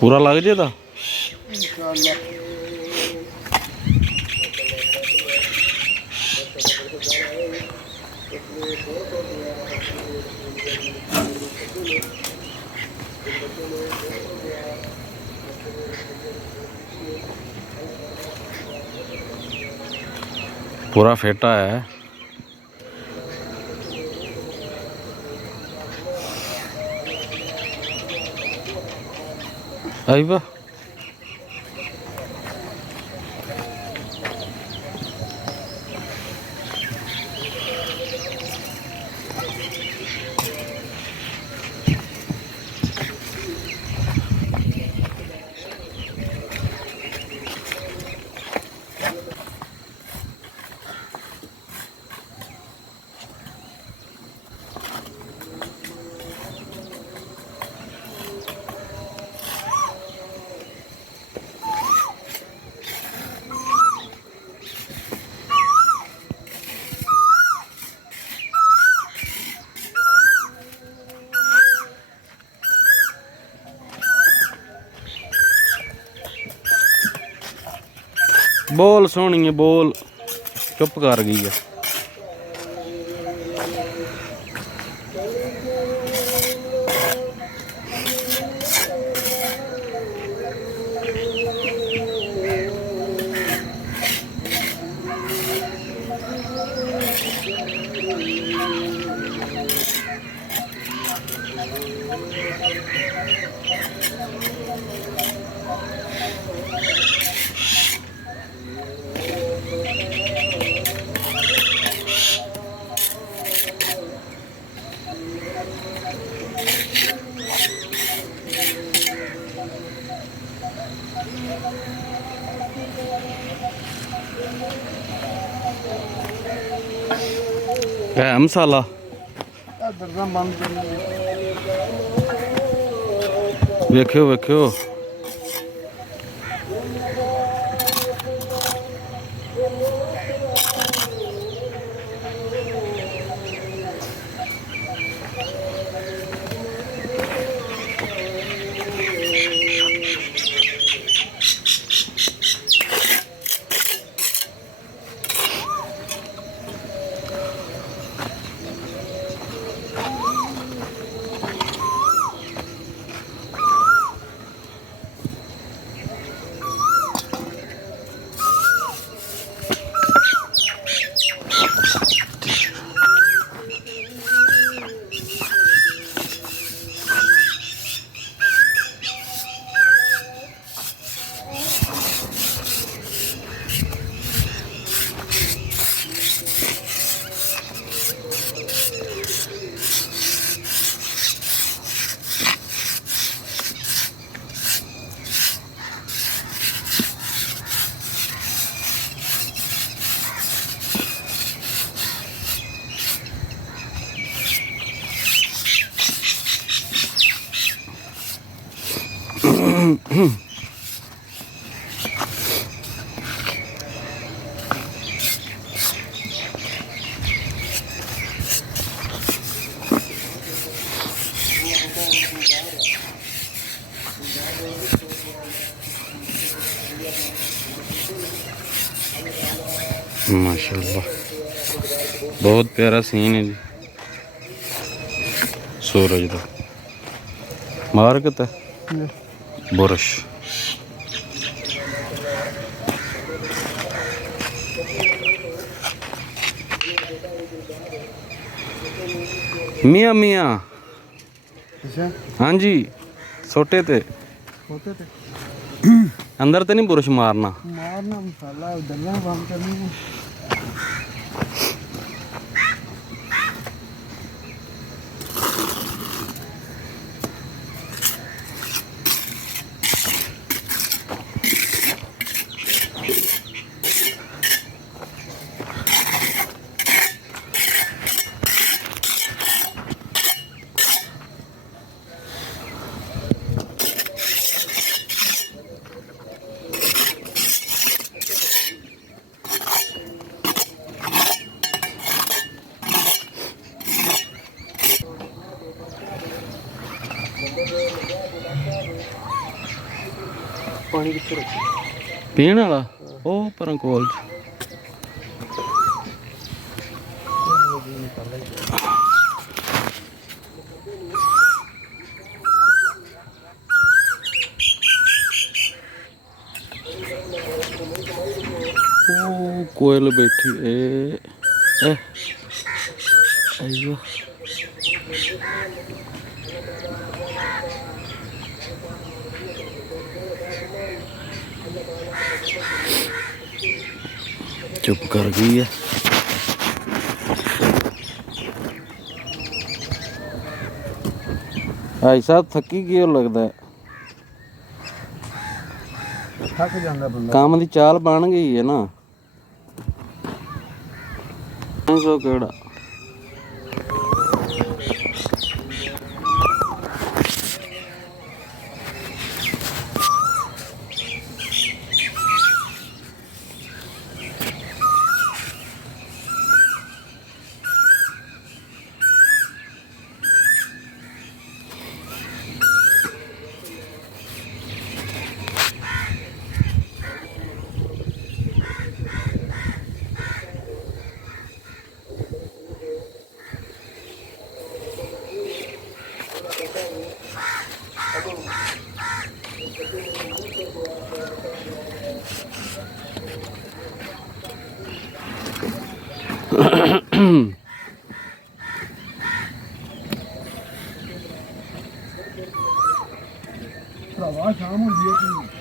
पूरा लग जाता पूरा फेटा है। आई बा बोल सोहनी बोल चुप कर गई है। है मसाला वेख्यो वेख्यो माशाल्लाह बहुत प्यारा सीन है जी। सूरज का मार्केट है बुरश। मियाँ मियाँ हाँ जी सोटे ते अंदर तो नहीं बुरश मारना मसाला डलना बंद करनी है। पानी कितने रखे पीने वाला ओ पर कोल ओ कोयल बैठी ए अयो चुप कर गई है। भाई साहब थकी क्यों लगता है? थक जाता बंदा। काम की चाल बन गई है ना। सो केड़ा भरावा शाम होंदी है